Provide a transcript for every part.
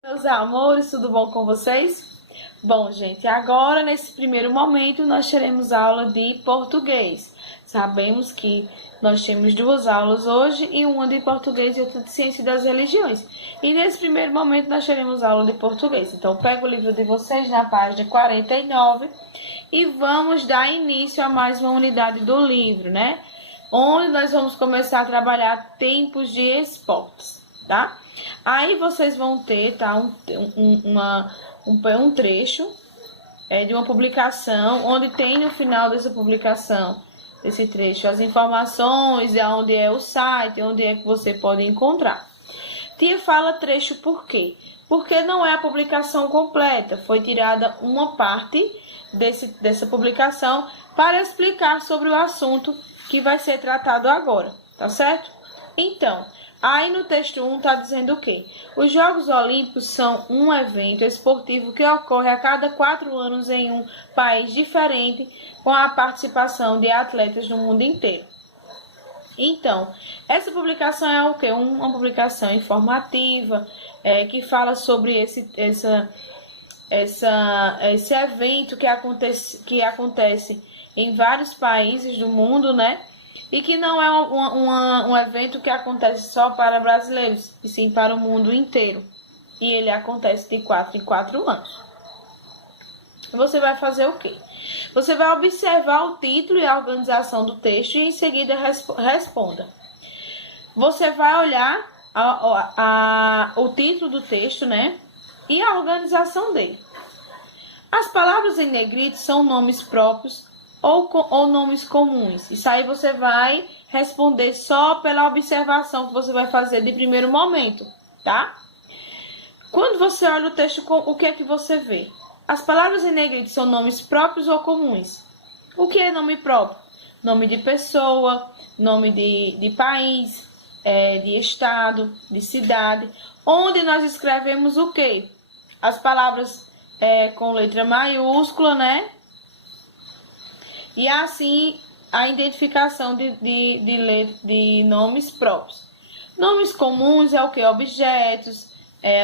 Meus amores, tudo bom com vocês? Bom, gente, agora nesse primeiro momento nós teremos aula de português. Sabemos que nós temos duas aulas hoje, e uma de português e outra de ciência das religiões. E nesse primeiro momento nós teremos aula de português. Então, pega o livro de vocês na página 49 e vamos dar início a mais uma unidade do livro, né? Onde nós vamos começar a trabalhar tempos de esportes, tá? Aí vocês vão ter, tá, um trecho de uma publicação, onde tem no final dessa publicação, esse trecho, as informações, onde é o site, onde é que você pode encontrar. Tia fala trecho por quê? Porque não é a publicação completa, foi tirada uma parte dessa publicação para explicar sobre o assunto que vai ser tratado agora, tá certo? Então, aí no texto 1 está dizendo o quê? Os Jogos Olímpicos são um evento esportivo que ocorre a cada 4 anos em um país diferente, com a participação de atletas do mundo inteiro. Então, essa publicação é o quê? Uma publicação informativa, que fala sobre esse evento que acontece em vários países do mundo, né? E que não é um evento que acontece só para brasileiros, e sim para o mundo inteiro. E ele acontece de 4 em 4 anos. Você vai fazer o quê? Você vai observar o título e a organização do texto e em seguida responda. Você vai olhar o título do texto, né? E a organização dele. As palavras em negrito são nomes próprios ou nomes comuns. Isso aí você vai responder só pela observação que você vai fazer de primeiro momento, tá? Quando você olha o texto, o que é que você vê? As palavras em negrito são nomes próprios ou comuns? O que é nome próprio? Nome de pessoa, nome de país, de estado, de cidade. Onde nós escrevemos o quê? As palavras com letra maiúscula, né? E assim a identificação de nomes próprios. Nomes comuns é o que? Objetos,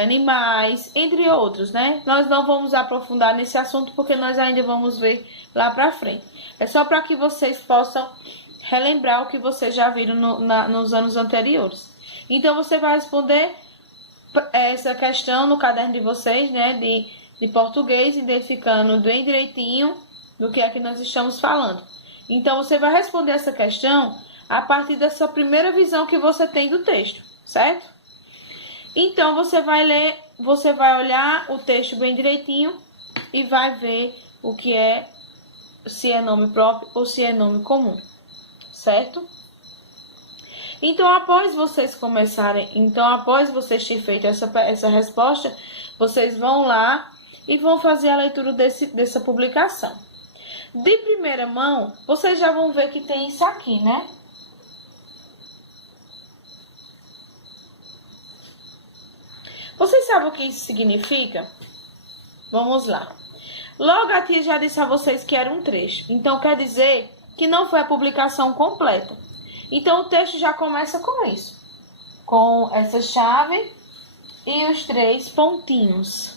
animais, entre outros, né? Nós não vamos aprofundar nesse assunto porque nós ainda vamos ver lá para frente. É só para que vocês possam relembrar o que vocês já viram nos anos anteriores. Então, você vai responder essa questão no caderno de vocês, né? De português, identificando bem direitinho do que é que nós estamos falando. Então, você vai responder essa questão a partir dessa primeira visão que você tem do texto, certo? Então, você vai olhar o texto bem direitinho e vai ver o que é, se é nome próprio ou se é nome comum, certo? Então, após vocês terem feito essa resposta, vocês vão lá e vão fazer a leitura dessa publicação. De primeira mão, vocês já vão ver que tem isso aqui, né? Vocês sabem o que isso significa? Vamos lá. Logo, a tia já disse a vocês que era um trecho. Então, quer dizer que não foi a publicação completa. Então, o texto já começa com isso. Com essa chave e os 3 pontinhos.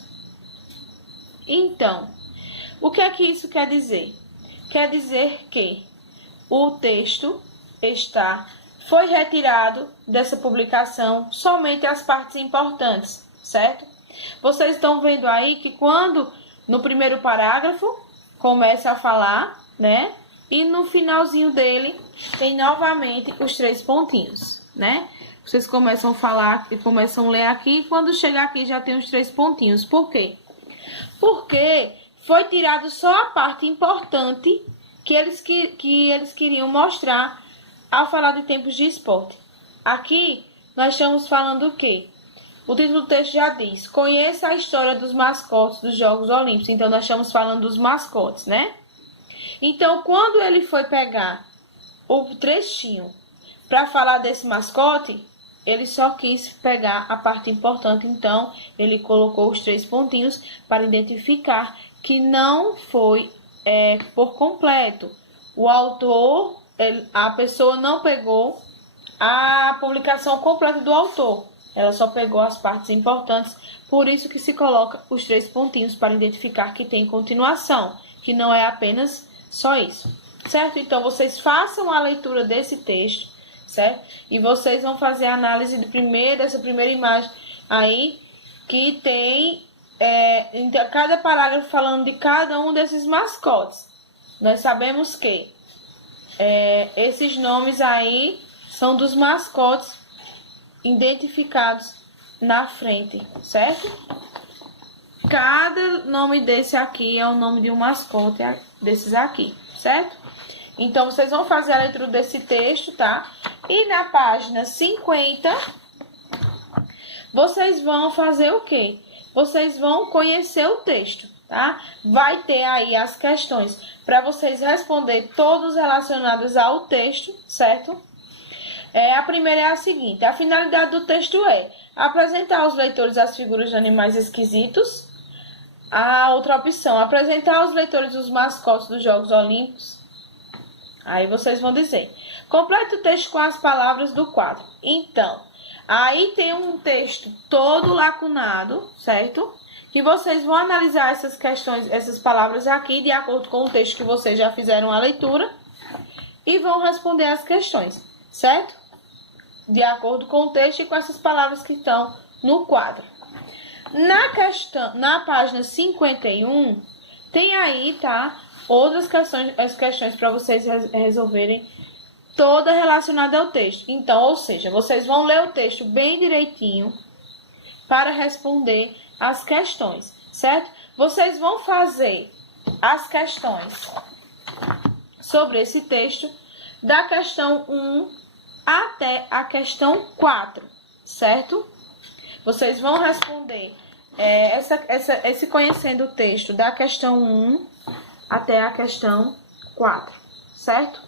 Então, o que é que isso quer dizer? Quer dizer que o texto foi retirado dessa publicação somente as partes importantes, certo? Vocês estão vendo aí que quando no primeiro parágrafo começa a falar, né? E no finalzinho dele tem novamente os 3 pontinhos, né? Vocês começam a falar e começam a ler aqui, e quando chegar aqui já tem os 3 pontinhos. Por quê? Porque foi tirado só a parte importante que eles queriam mostrar ao falar de tempos de esporte. Aqui nós estamos falando o quê? O título do texto já diz: conheça a história dos mascotes dos Jogos Olímpicos. Então, nós estamos falando dos mascotes, né? Então, quando ele foi pegar o trechinho para falar desse mascote, ele só quis pegar a parte importante. Então, ele colocou os 3 pontinhos para identificar que não foi por completo. O autor, a pessoa não pegou a publicação completa do autor. Ela só pegou as partes importantes, por isso que se coloca os 3 pontinhos para identificar que tem continuação, que não é apenas só isso, certo? Então, vocês façam a leitura desse texto, certo? E vocês vão fazer a análise dessa primeira imagem aí, que tem cada parágrafo falando de cada um desses mascotes. Nós sabemos que esses nomes aí são dos mascotes identificados na frente, certo? Cada nome desse aqui é o nome de um mascote desses aqui, certo? Então, vocês vão fazer a leitura desse texto, tá? E na página 50, vocês vão fazer o quê? Vocês vão conhecer o texto, tá? Vai ter aí as questões para vocês responder todos relacionados ao texto, certo? A primeira é a seguinte: a finalidade do texto é apresentar aos leitores as figuras de animais esquisitos. A outra opção, apresentar aos leitores os mascotes dos Jogos Olímpicos. Aí vocês vão dizer: complete o texto com as palavras do quadro. Então, aí tem um texto todo lacunado, certo? Que vocês vão analisar essas questões, essas palavras aqui, de acordo com o texto que vocês já fizeram a leitura, e vão responder as questões, certo? De acordo com o texto e com essas palavras que estão no quadro. Na página 51, tem aí, tá? Outras questões para vocês resolverem, toda relacionada ao texto. Então, ou seja, vocês vão ler o texto bem direitinho para responder as questões, certo? Vocês vão fazer as questões sobre esse texto da questão 1 até a questão 4, certo? Vocês vão responder esse conhecendo o texto da questão 1 até a questão 4, certo?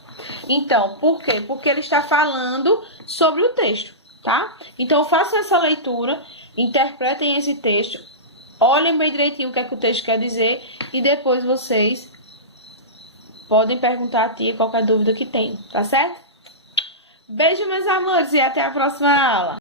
Então, por quê? Porque ele está falando sobre o texto, tá? Então, façam essa leitura, interpretem esse texto, olhem bem direitinho o que é que o texto quer dizer e depois vocês podem perguntar a tia qualquer dúvida que tenham, tá certo? Beijo, meus amores, e até a próxima aula!